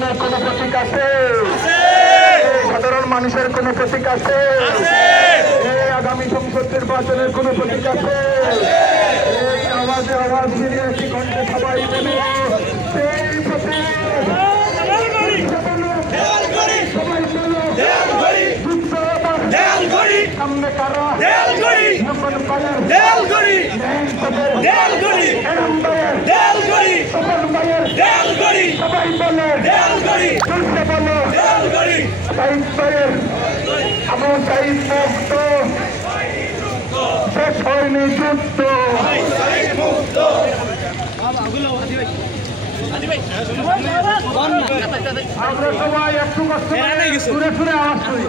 জনগণের কোন প্রতীক আছে? সাধারণ মানুষের কোন প্রতীক আছে? আগামী সংসদ নির্বাচনের কোন প্রতীক আছে? এই আওয়াজে আওয়াজ মিলিয়ে একটি কণ্ঠে সবাই বলি সেই প্রতীক। সামনে কারা? আমার সাইড মুক্ত শেষ হয়নি যুদ্ধ। আমরা সবাই একটু কষ্ট করে ঘুরে ফিরে আওয়াজ করি।